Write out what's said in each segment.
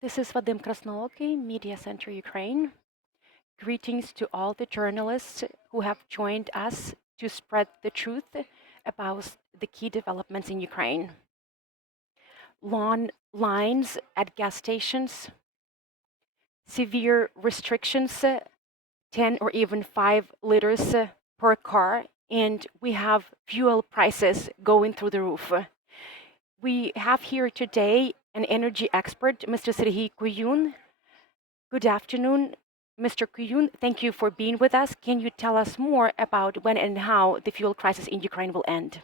This is Vadim Krasnookий, Медіацентру Ukraine. Greetings to all the journalists who have joined us to spread the truth about the key developments in Ukraine. Long lines at gas stations, severe restrictions, 10 or even 5 liters per car, and we have fuel prices going through the roof. We have here today an energy expert, Mr. Serhiy Kuyun. Good afternoon, Mr. Kuyun. Thank you for being with us. Can you tell us more about when and how the fuel crisis in Ukraine will end?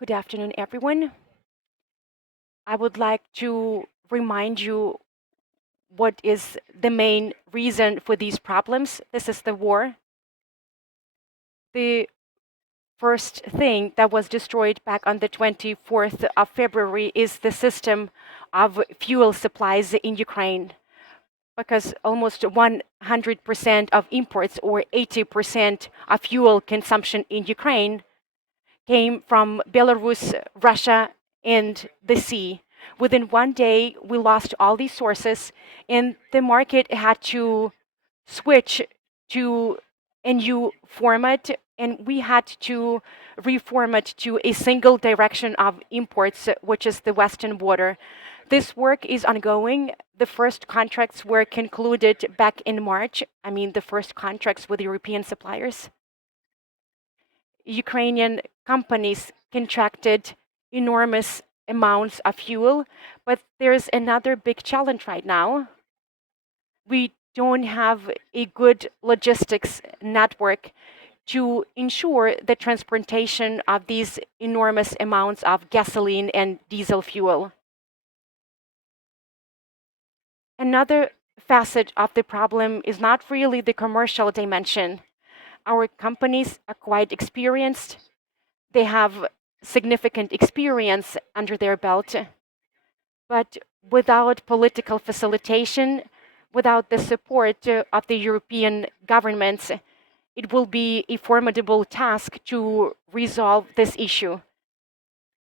Good afternoon, everyone. I would like to remind you what is the main reason for these problems. This is the war. The first thing that was destroyed back on the 24th of February is the system of fuel supplies in Ukraine, because almost 100% of imports or 80% of fuel consumption in Ukraine came from Belarus, Russia, and the sea. Within one day, we lost all these sources, and the market had to switch to a new format, and we had to reformat to a single direction of imports, which is the western border. This work is ongoing. The first contracts were concluded back in March. The first contracts with European suppliers. Ukrainian companies contracted enormous amounts of fuel, but there's another big challenge right now. We don't have a good logistics network to ensure the transportation of these enormous amounts of gasoline and diesel fuel. Another facet of the problem is not really the commercial dimension. Our companies are quite experienced. They have significant experience under their belt. But without political facilitation, without the support of the European governments, it will be a formidable task to resolve this issue.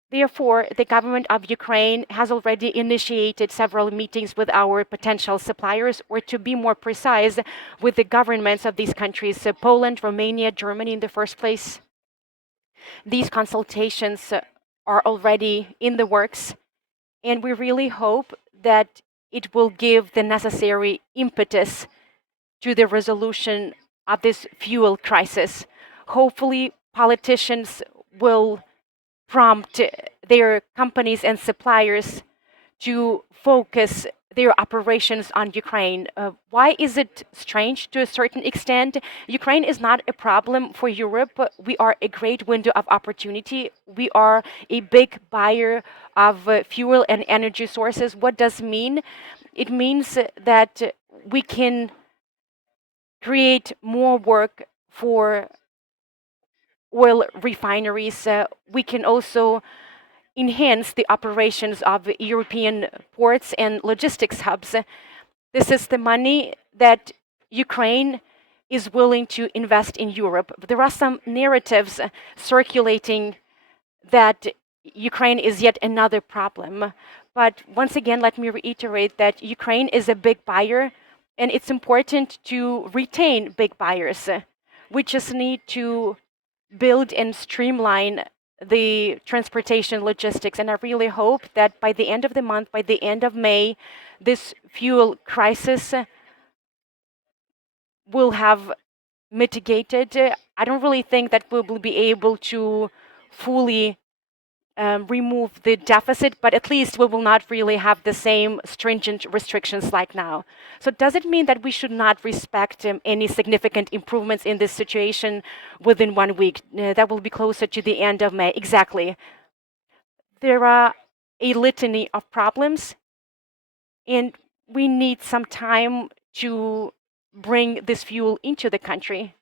Therefore, the government of Ukraine has already initiated several meetings with our potential suppliers, or to be more precise, with the governments of these countries, Poland, Romania, Germany in the first place. These consultations are already in the works, and we really hope that it will give the necessary impetus to the resolution of this fuel crisis. Hopefully, politicians will prompt their companies and suppliers to focus their operations on Ukraine. Why is it strange to a certain extent? Ukraine is not a problem for Europe. We are a great window of opportunity. We are a big buyer of fuel and energy sources. What does it mean? It means that we can create more work for oil refineries. We can also enhance the operations of European ports and logistics hubs. This is the money that Ukraine is willing to invest in Europe. There are some narratives circulating that Ukraine is yet another problem. But once again, let me reiterate that Ukraine is a big buyer, and it's important to retain big buyers. We just need to build and streamline the transportation logistics. And I really hope that by the end of the month, by the end of May, this fuel crisis will have mitigated. I don't really think that we will be able to fully remove the deficit, but at least we will not really have the same stringent restrictions like now. So does it mean that we should not respect any significant improvements in this situation within 1 week? That will be closer to the end of May. Exactly. There are a litany of problems, and we need some time to bring this fuel into the country,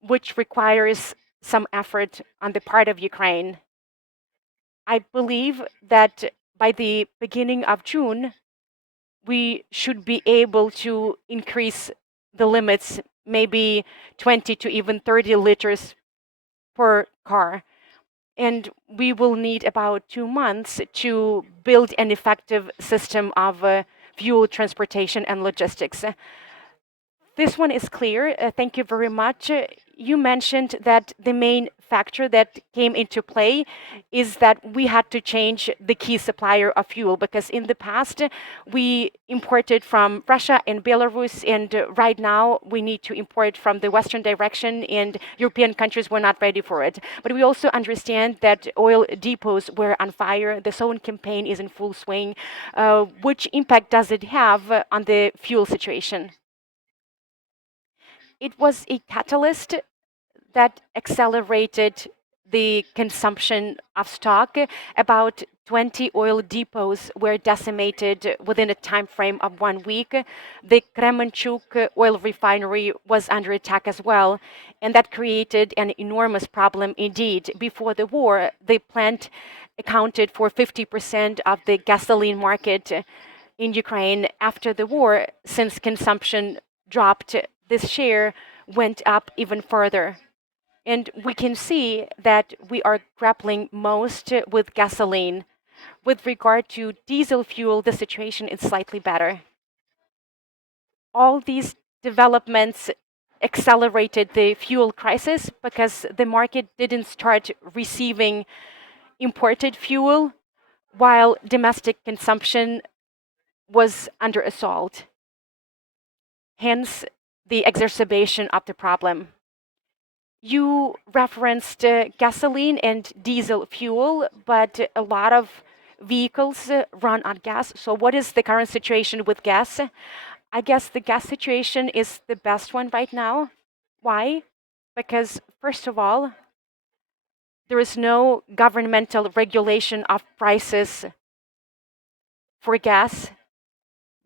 which requires some effort on the part of Ukraine. I believe that by the beginning of June, we should be able to increase the limits, maybe 20 to even 30 liters per car. and we will need about 2 months to build an effective system of fuel transportation and logistics. This one is clear. Thank you very much. You mentioned that the main factor that came into play is that we had to change the key supplier of fuel, because in the past we imported from Russia and Belarus, and right now we need to import from the western direction, and European countries were not ready for it. But we also understand that oil depots were on fire. The sowing campaign is in full swing. Which impact does it have on the fuel situation? It was a catalyst that accelerated the consumption of stock. About 20 oil depots were decimated within a time frame of 1 week. The Kremenchuk oil refinery was under attack as well, and that created an enormous problem indeed. Before the war, the plant accounted for 50% of the gasoline market in Ukraine. After the war, since consumption dropped, this share went up even further. And we can see that we are grappling most with gasoline. With regard to diesel fuel, the situation is slightly better. All these developments accelerated the fuel crisis because the market didn't start receiving imported fuel while domestic consumption was under assault. Hence, the exacerbation of the problem. You referenced gasoline and diesel fuel, but a lot of vehicles run on gas. So what is the current situation with gas? I guess the gas situation is the best one right now. Why? Because, first of all, there is no governmental regulation of prices for gas.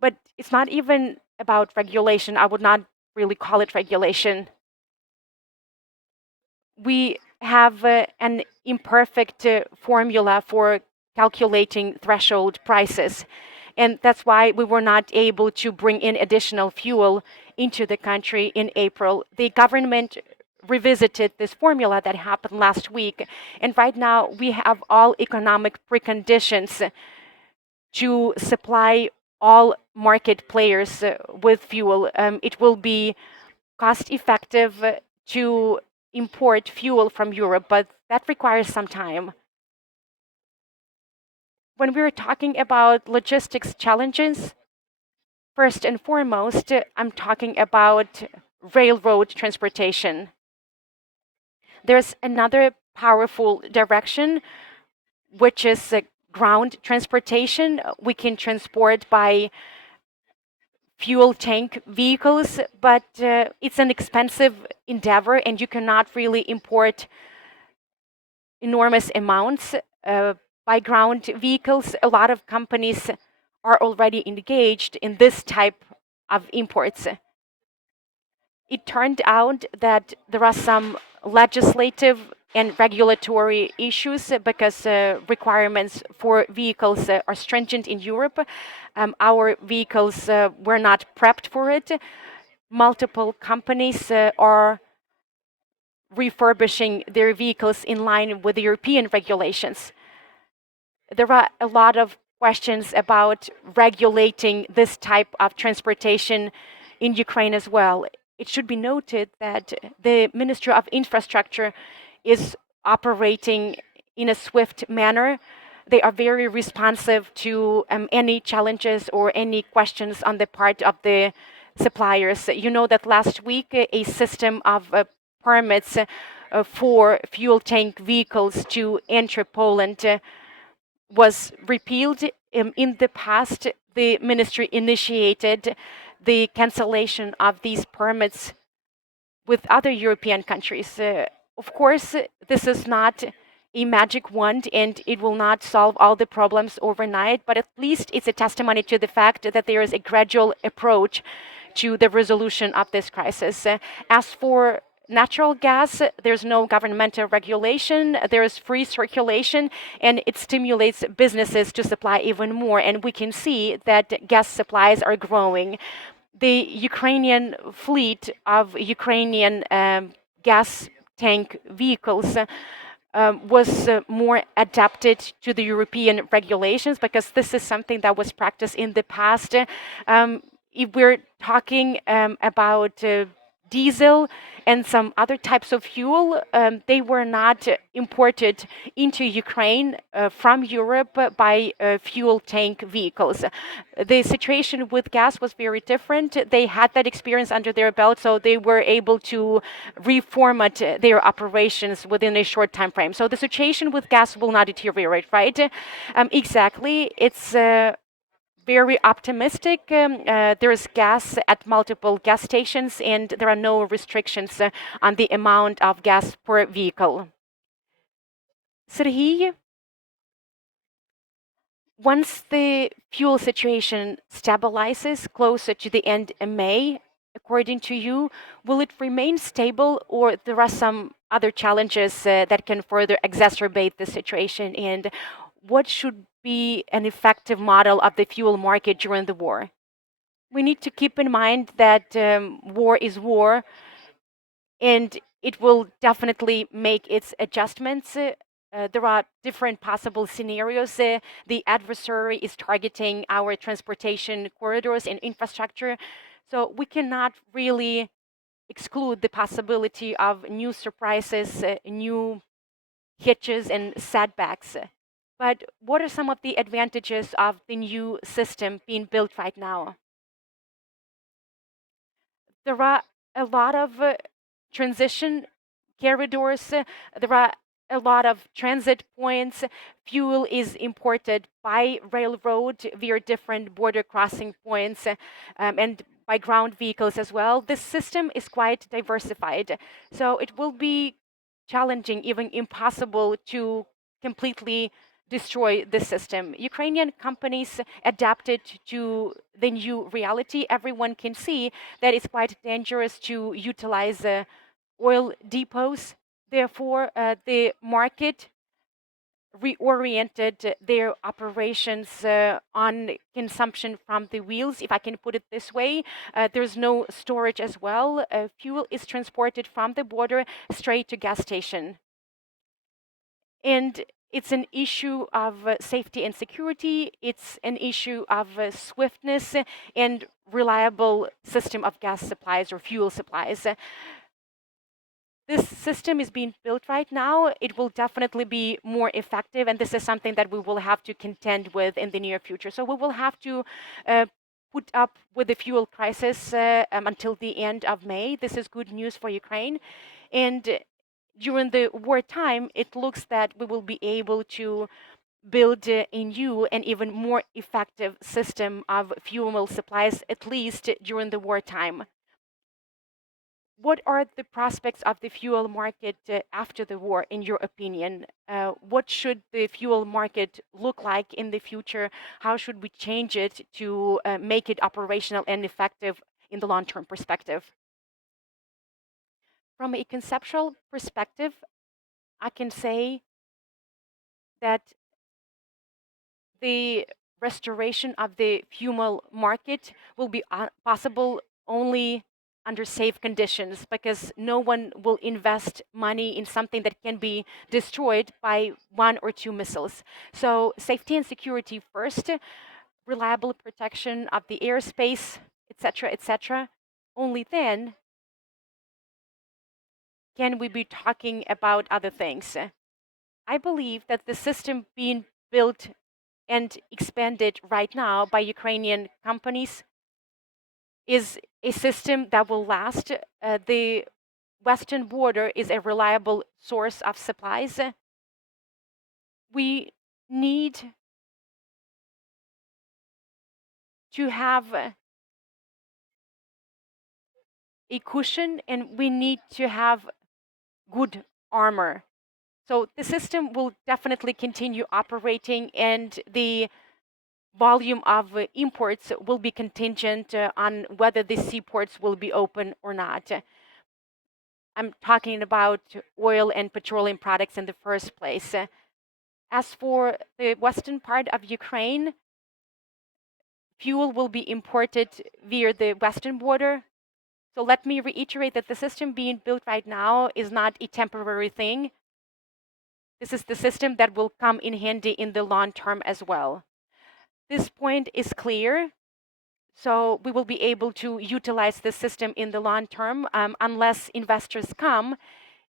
But it's not even about regulation. I would not really call it regulation. We have an imperfect formula for calculating threshold prices. And that's why we were not able to bring in additional fuel into the country in April. The government revisited this formula that happened last week. And right now we have all economic preconditions to supply all market players with fuel. It will be cost effective to import fuel from Europe, but that requires some time. When we're talking about logistics challenges, first and foremost, I'm talking about railroad transportation. There's another powerful direction, which is ground transportation. We can transport by fuel tank vehicles, but it's an expensive endeavor, and you cannot really import enormous amounts by ground vehicles. A lot of companies are already engaged in this type of imports. It turned out that there are some legislative and regulatory issues because requirements for vehicles are stringent in Europe. Our vehicles were not prepped for it. Multiple companies are refurbishing their vehicles in line with the European regulations. There are a lot of questions about regulating this type of transportation in Ukraine as well. It should be noted that the Ministry of Infrastructure is operating in a swift manner. They are very responsive to any challenges or any questions on the part of the suppliers. You know that last week a system of permits for fuel tank vehicles to enter Poland was repealed. In the past, the ministry initiated the cancellation of these permits with other European countries. Of course, this is not a magic wand and it will not solve all the problems overnight, but at least it's a testimony to the fact that there is a gradual approach to the resolution of this crisis. As for natural gas, there's no governmental regulation, there is free circulation, and it stimulates businesses to supply even more. And we can see that gas supplies are growing. The Ukrainian fleet of Ukrainian gas tank vehicles was more adapted to the European regulations, because this is something that was practiced in the past. If we're talking about diesel and some other types of fuel, they were not imported into Ukraine from Europe by fuel tank vehicles. The situation with gas was very different. They had that experience under their belt, so they were able to reformat their operations within a short time frame. So the situation with gas will not deteriorate, right? Exactly. It's very optimistic. There's gas at multiple gas stations, and there are no restrictions on the amount of gas per vehicle. Serhiy, once the fuel situation stabilizes closer to the end of May, according to you, will it remain stable, or there are some other challenges that can further exacerbate the situation? And what should be an effective model of the fuel market during the war? We need to keep in mind that war is war, and it will definitely make its adjustments. There are different possible scenarios. The adversary is targeting our transportation corridors and infrastructure, so we cannot really exclude the possibility of new surprises, new hitches, and setbacks. But what are some of the advantages of the new system being built right now? There are a lot of transition corridors. There are a lot of transit points. Fuel is imported by railroad via different border crossing points and by ground vehicles as well. This system is quite diversified, so it will be challenging, even impossible, to completely destroy the system. Ukrainian companies adapted to the new reality. Everyone can see that it's quite dangerous to utilize oil depots. Therefore, the market reoriented their operations on consumption from the wheels, if I can put it this way. There's no storage as well. Fuel is transported from the border straight to gas station. And it's an issue of safety and security. It's an issue of swiftness and reliable system of gas supplies or fuel supplies. This system is being built right now. It will definitely be more effective, and this is something that we will have to contend with in the near future. So we will have to put up with the fuel crisis until the end of May. This is good news for Ukraine. And during the wartime, it looks that we will be able to build a new and even more effective system of fuel supplies, at least during the wartime. What are the prospects of the fuel market after the war, in your opinion? What should the fuel market look like in the future? How should we change it to make it operational and effective in the long-term perspective? From a conceptual perspective, I can say that the restoration of the fuel market will be possible only under safe conditions, because no one will invest money in something that can be destroyed by 1 or 2 missiles. So safety and security first, reliable protection of the airspace, etc., etc. Only then can we be talking about other things. I believe that the system being built and expanded right now by Ukrainian companies is a system that will last. The western border is a reliable source of supplies. We need to have a cushion, and we need to have good armor. So the system will definitely continue operating, and the volume of imports will be contingent on whether the seaports will be open or not. I'm talking about oil and petroleum products in the first place. As for the western part of Ukraine, fuel will be imported via the western border. So let me reiterate that the system being built right now is not a temporary thing. This is the system that will come in handy in the long term as well. This point is clear. So we will be able to utilize the system in the long term unless investors come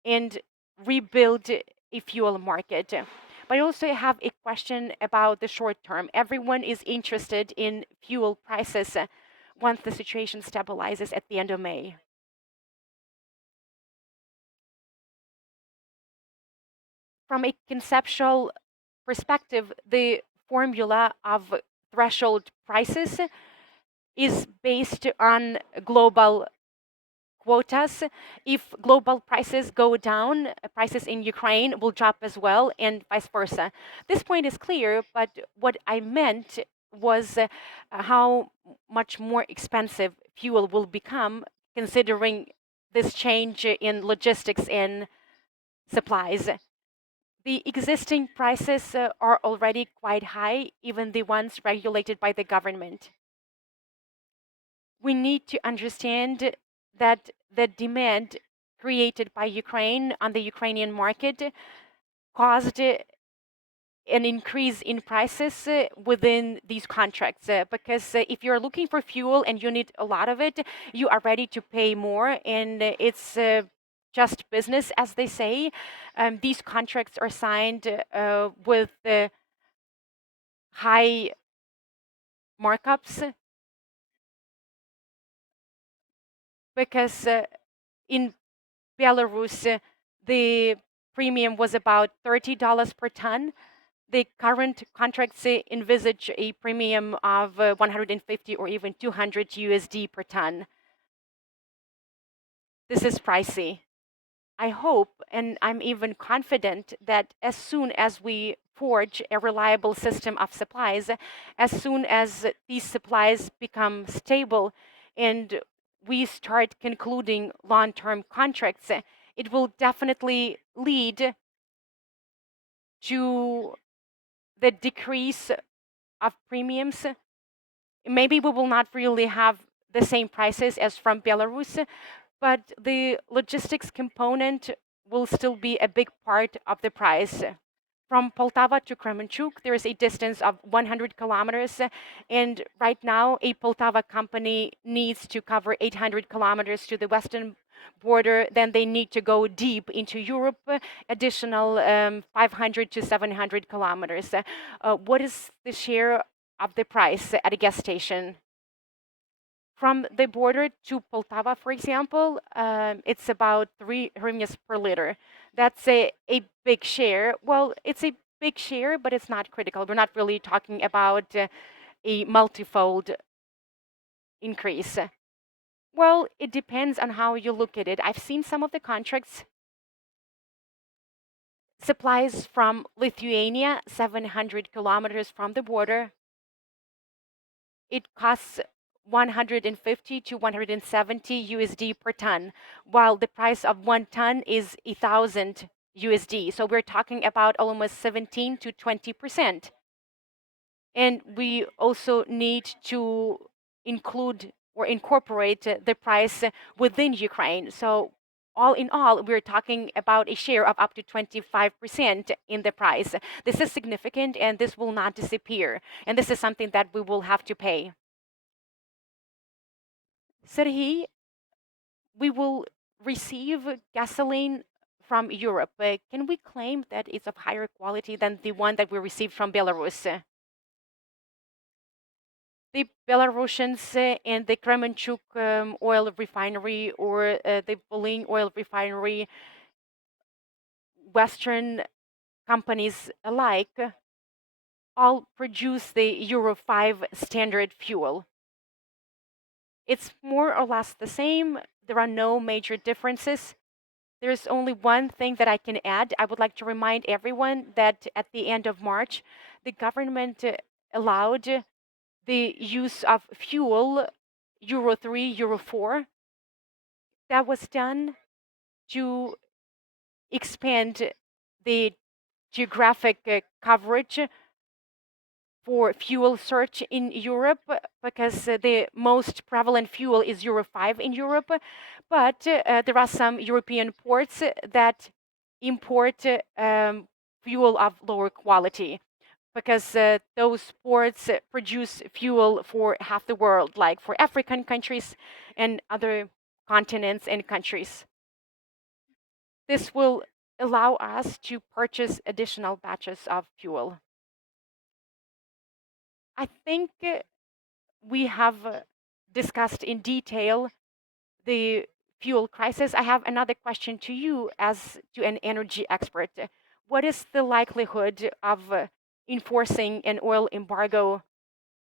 and rebuild a fuel market. But I also have a question about the short term. Everyone is interested in fuel prices once the situation stabilizes at the end of May. From a conceptual perspective, the formula of threshold prices is based on global quotas. If global prices go down, prices in Ukraine will drop as well, and vice versa. This point is clear, but what I meant was how much more expensive fuel will become considering this change in logistics and supplies. The existing prices are already quite high, even the ones regulated by the government. We need to understand that the demand created by Ukraine on the Ukrainian market caused an increase in prices within these contracts. Because if you're looking for fuel and you need a lot of it, you are ready to pay more, and it's just business, as they say. These contracts are signed with high markups because in Belarus, the premium was about $30 per ton. The current contracts envisage a premium of 150 or even 200 USD per ton. This is pricey. I hope, and I'm even confident, that as soon as we forge a reliable system of supplies, as soon as these supplies become stable and we start concluding long-term contracts, it will definitely lead to the decrease of premiums. Maybe we will not really have the same prices as from Belarus, but the logistics component will still be a big part of the price. From Poltava to Kremenchuk, there is a distance of 100 kilometers, and right now a Poltava company needs to cover 800 kilometers to the western border. Then they need to go deep into Europe, additional 500 to 700 kilometers. What is the share of the price at a gas station? From the border to Poltava, for example, it's about 3 hryvnias per liter. That's a big share. Well, it's a big share, but it's not critical. We're not really talking about a multifold increase. Well, it depends on how you look at it. I've seen some of the contracts. Supplies from Lithuania, 700 kilometers from the border. It costs 150 to 170 USD per ton, while the price of 1 ton is 1,000 USD. So we're talking about almost 17 to 20%. And we also need to include or incorporate the price within Ukraine. So all in all, we're talking about a share of up to 25% in the price. This is significant, and this will not disappear. And this is something that we will have to pay. Serhiy, we will receive gasoline from Europe. Can we claim that it's of higher quality than the one that we received from Belarus? The Belarusians and the Kremenchuk oil refinery or the Volyn oil refinery, Western companies alike, all produce the Euro 5 standard fuel. It's more or less the same. There are no major differences. There's only one thing that I can add. I would like to remind everyone that at the end of March, the government allowed the use of fuel Euro 3, Euro 4. That was done to expand the geographic coverage for fuel search in Europe, because the most prevalent fuel is Euro 5 in Europe. But there are some European ports that import fuel of lower quality, because those ports produce fuel for half the world, like for African countries and other continents and countries. This will allow us to purchase additional batches of fuel. I think we have discussed in detail the fuel crisis. I have another question to you as to an energy expert. What is the likelihood of enforcing an oil embargo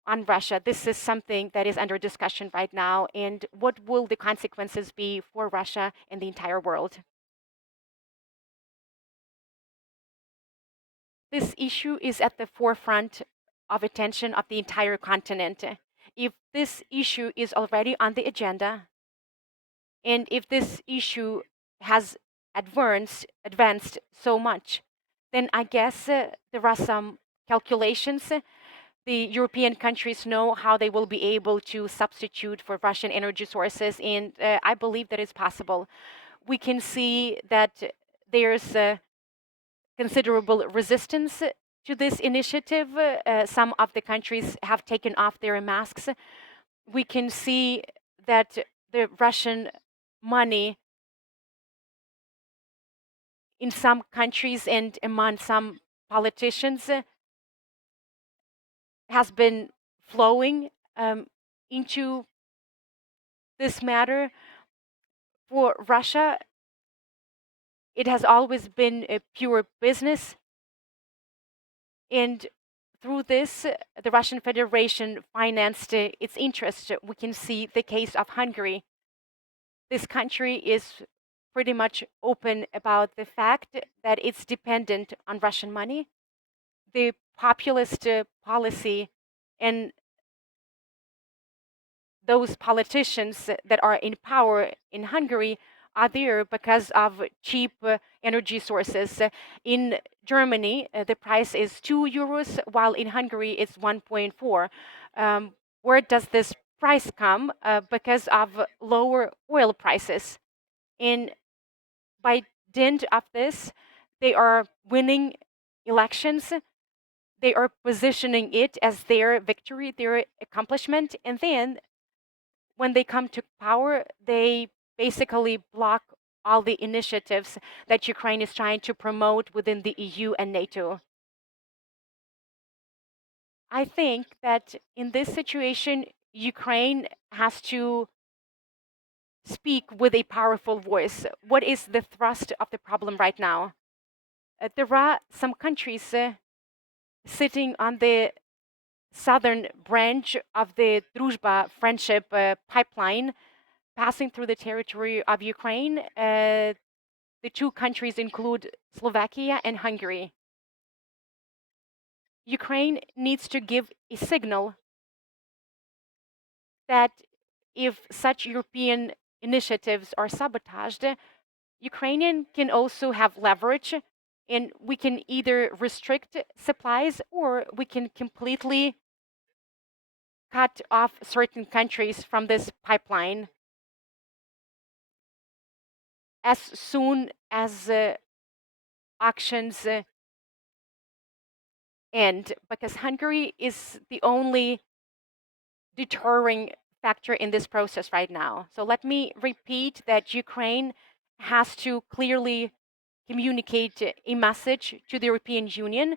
on Russia? This is something that is under discussion right now. And what will the consequences be for Russia and the entire world? This issue is at the forefront of attention of the entire continent. If this issue is already on the agenda, and if this issue has advanced so much, then I guess there are some calculations. The European countries know how they will be able to substitute for Russian energy sources, and I believe that it's possible. We can see that there's considerable resistance to this initiative. Some of the countries have taken off their masks. We can see that the Russian money in some countries and among some politicians has been flowing into this matter. For Russia, it has always been a pure business. And through this, the Russian Federation financed its interest. We can see the case of Hungary. This country is pretty much open about the fact that it's dependent on Russian money. The populist policy and those politicians that are in power in Hungary are there because of cheap energy sources. In Germany, the price is 2 euros, while in Hungary it's 1.4. Where does this price come? Because of lower oil prices. And by dint of this, they are winning elections. They are positioning it as their victory, their accomplishment. And then when they come to power, they basically block all the initiatives that Ukraine is trying to promote within the EU and NATO. I think that in this situation, Ukraine has to speak with a powerful voice. What is the thrust of the problem right now? There are some countries sitting on the southern branch of the Druzhba friendship pipeline passing through the territory of Ukraine. The two countries include Slovakia and Hungary. Ukraine needs to give a signal that if such European initiatives are sabotaged, Ukrainian can also have leverage, and we can either restrict supplies or we can completely cut off certain countries from this pipeline as soon as auctions end, because Hungary is the only deterring factor in this process right now. So let me repeat that Ukraine has to clearly communicate a message to the European Union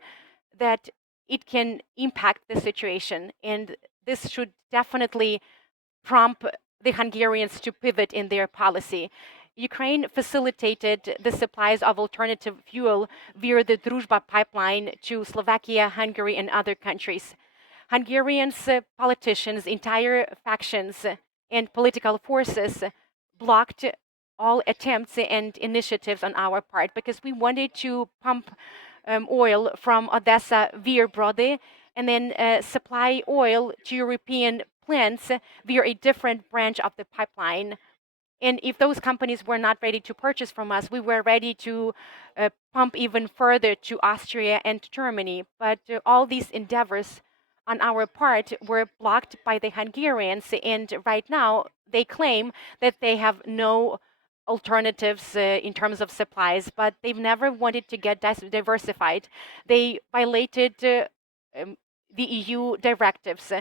that it can impact the situation. And this should definitely prompt the Hungarians to pivot in their policy. Ukraine facilitated the supplies of alternative fuel via the Druzhba pipeline to Slovakia, Hungary, and other countries. Hungarians, politicians, entire factions, and political forces blocked all attempts and initiatives on our part because we wanted to pump oil from Odessa via Brody and then supply oil to European plants via a different branch of the pipeline. And if those companies were not ready to purchase from us, we were ready to pump even further to Austria and Germany. But all these endeavors on our part were blocked by the Hungarians. And right now, they claim that they have no alternatives in terms of supplies, but they've never wanted to get diversified. They violated the EU directives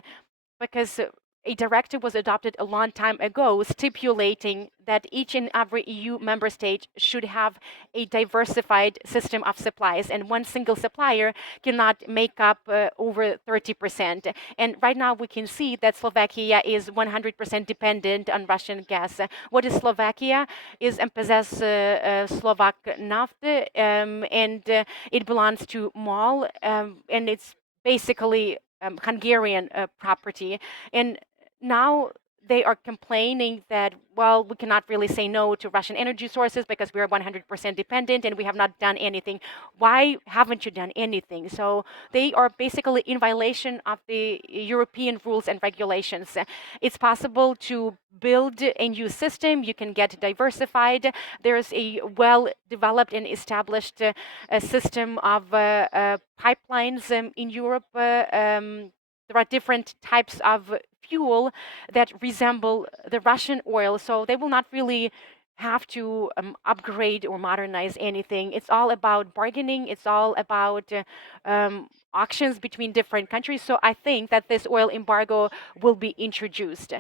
because a directive was adopted a long time ago stipulating that each and every EU member state should have a diversified system of supplies, and one single supplier cannot make up over 30%. And right now we can see that Slovakia is 100% dependent on Russian gas. What is Slovakia? Is possess Slovak nafta, and it belongs to MOL, and it's basically Hungarian property. And now they are complaining that, well, we cannot really say no to Russian energy sources because we are 100% dependent and we have not done anything. Why haven't you done anything? So they are basically in violation of the European rules and regulations. It's possible to build a new system. You can get diversified. There's a well-developed and established system of pipelines in Europe. There are different types of fuel that resemble the Russian oil, so they will not really have to upgrade or modernize anything. It's all about bargaining. It's all about auctions between different countries. So I think that this oil embargo will be introduced.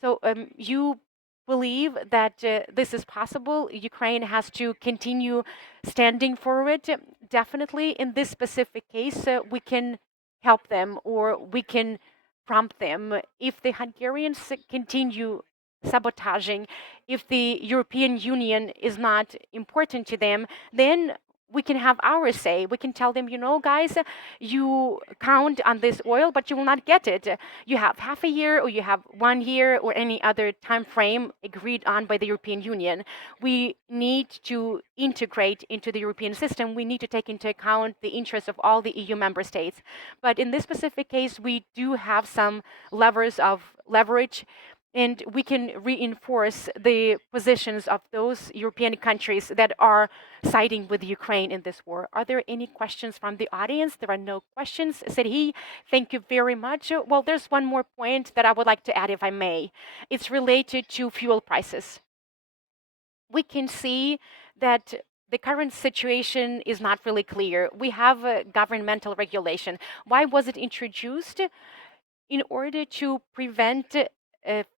So you believe that this is possible? Ukraine has to continue standing for it. Definitely, in this specific case, we can help them, or we can prompt them. If the Hungarians continue sabotaging, if the European Union is not important to them, then we can have our say. We can tell them, you know, guys, you count on this oil, but you will not get it. You have half a year, or you have 1 year, or any other time frame agreed on by the European Union. We need to integrate into the European system. We need to take into account the interests of all the EU member states. But in this specific case, we do have some levers of leverage, and we can reinforce the positions of those European countries that are siding with Ukraine in this war. Are there any questions from the audience? There are no questions. Serhiy, thank you very much. Well, there's one more point that I would like to add, if I may. It's related to fuel prices. We can see that the current situation is not really clear. We have a governmental regulation. Why was it introduced? In order to prevent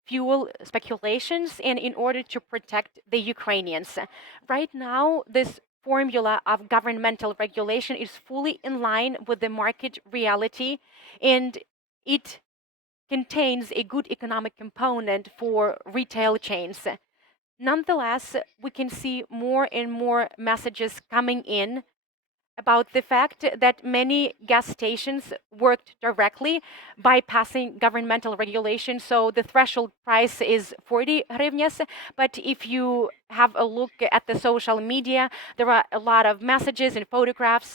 fuel speculations and in order to protect the Ukrainians. Right now, this formula of governmental regulation is fully in line with the market reality, and it contains a good economic component for retail chains. Nonetheless, we can see more and more messages coming in about the fact that many gas stations worked directly bypassing governmental regulation. So the threshold price is 40 hryvnias. But if you have a look at the social media, there are a lot of messages and photographs.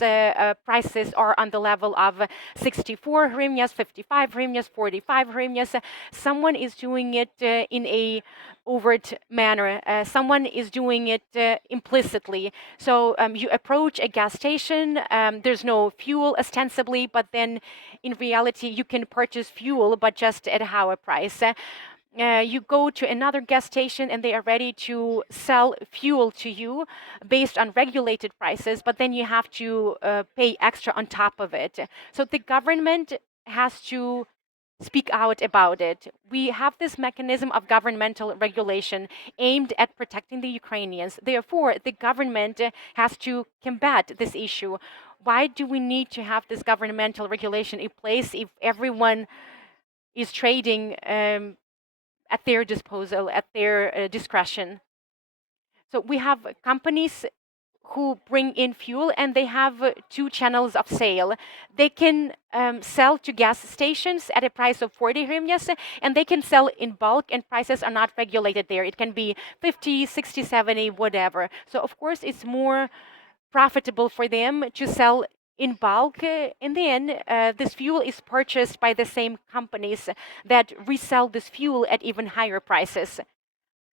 Prices are on the level of 64 hryvnias, 55 hryvnias, 45 hryvnias. Someone is doing it in a overt manner. Someone is doing it implicitly. So you approach a gas station, there's no fuel ostensibly, but then in reality you can purchase fuel, but just at a higher price. You go to another gas station and they are ready to sell fuel to you based on regulated prices, but then you have to pay extra on top of it. So the government has to speak out about it. We have this mechanism of governmental regulation aimed at protecting the Ukrainians. Therefore, the government has to combat this issue. Why do we need to have this governmental regulation in place if everyone is trading at their disposal, at their discretion? So we have companies who bring in fuel, and they have two channels of sale. They can sell to gas stations at a price of 40 hryvnias, and they can sell in bulk, and prices are not regulated there. It can be 50, 60, 70, whatever. So of course it's more profitable for them to sell in bulk, and then this fuel is purchased by the same companies that resell this fuel at even higher prices.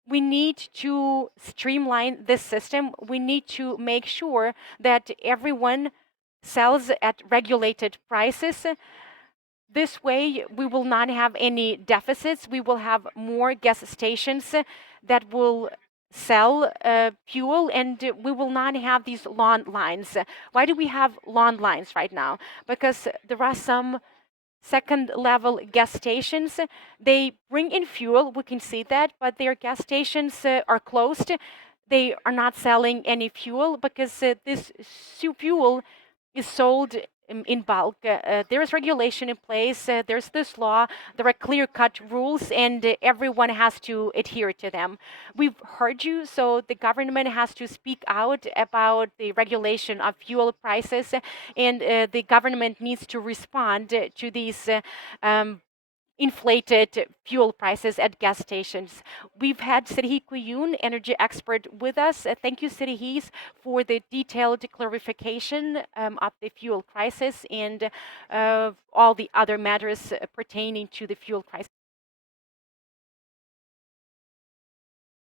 We need to streamline this system. We need to make sure that everyone sells at regulated prices. This way, we will not have any deficits. We will have more gas stations that will sell fuel, and we will not have these long lines. Why do we have long lines right now? Because there are some second level gas stations. They bring in fuel, we can see that, but their gas stations are closed. They are not selling any fuel because this fuel is sold in bulk. There is regulation in place, there's this law, there are clear-cut rules, and everyone has to adhere to them. We've heard you, so the government has to speak out about the regulation of fuel prices, and the government needs to respond to these inflated fuel prices at gas stations. We've had Serhiy Kuyun, energy expert, with us. Thank you, Serhiy, for the detailed clarification of the fuel crisis and all the other matters pertaining to the fuel crisis.